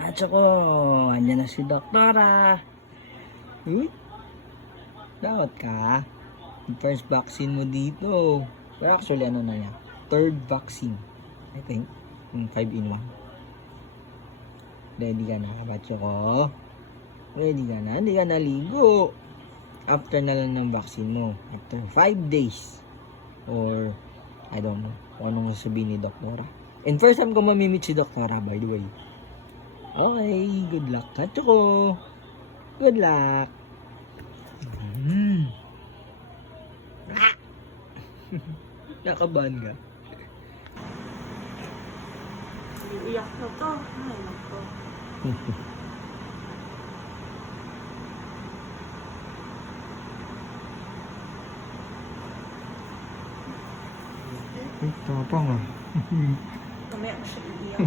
At saka, andyan na si Doktora. Uy, dapat ka. Yung first vaccine mo dito. Pero actually, ano na yan? Third vaccine. I think. Yung 5-in-1. Ready ka na, Batsyoko? Ready ka na? Hindi ka naligo. After na lang ng vaccine mo. After 5 days. Or, I don't know. Kung anong sasabihin ni Doktora. And first time ko mamimit si Doktora, by the way. Okay, good luck, Batsyoko. Good luck. Nakabahan ka? Iiyak na to. Ay, nako. Tapang ah. Mamaya ko siya iiyak.